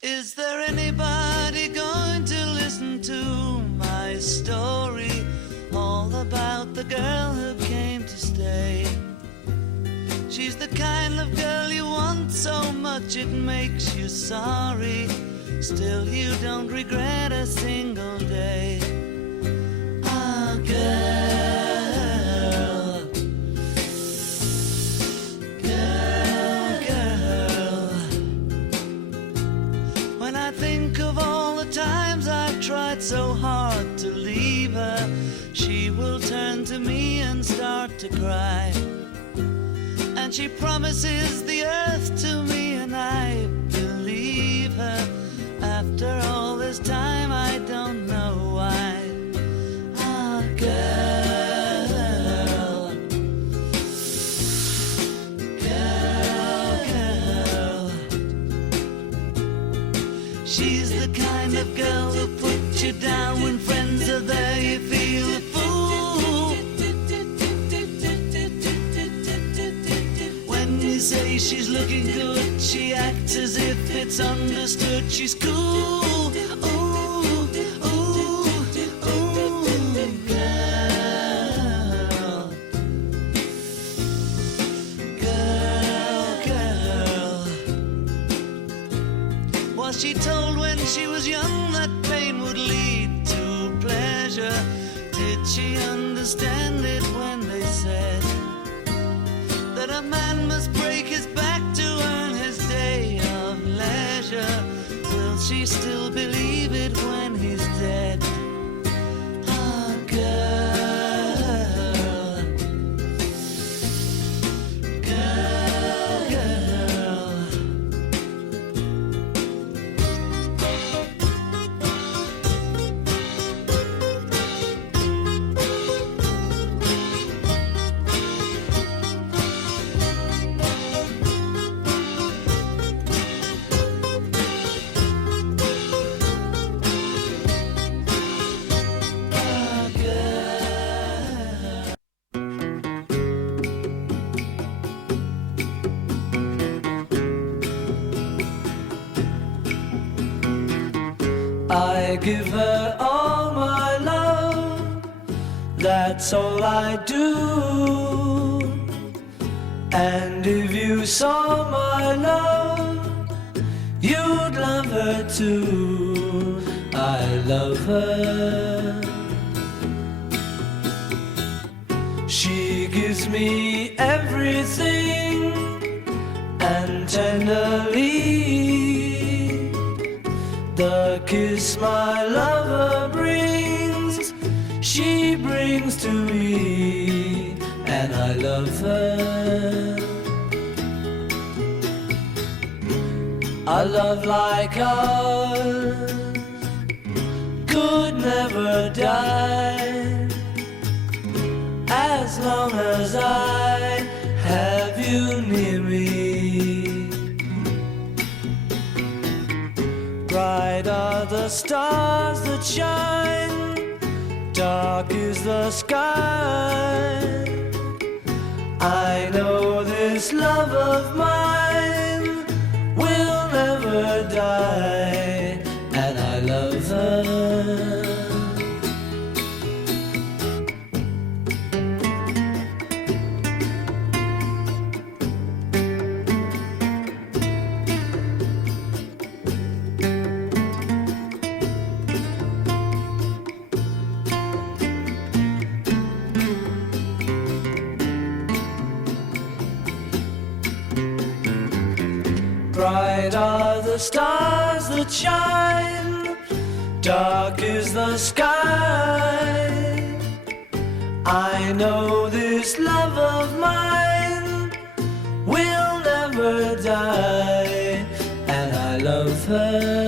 Is there anybody going to listen to my story? All about the girl who came to stay. She's the kind of girl you want so much it makes you sorry. Still you don't regret a single day. Ah, girl, girl, girl. When I think of all the times I've tried so hard to leave her, she will turn to me and start to cry. And she promises the earth to me, and I believe her. After all this time, I don't know why. Ah, girl, girl, girl. She's the kind of girl who puts you down when friends are there. You feel a fool. When you say she's looking good, she acts as if it's understood. She's cool. Ooh, ooh, ooh, girl, girl, girl. Was she told when she was young that pain would lead to pleasure? Did she understand it when they said that a man must break his back to earn his day of leisure? Will she still believe it when he's dead? Ah, girl, girl, girl. I give her all my love, that's all I do. And if you saw my love, you'd love her too. I love her. She gives me everything, and tenderly the kiss my lover brings, she brings to me, and I love her. A love like ours could never die, as long as I have you near me. Bright are the stars that shine, dark is the sky. I know this love of mine will never die, and I love her. Bright are the stars that shine, dark is the sky. I know this love of mine will never die, and I love her.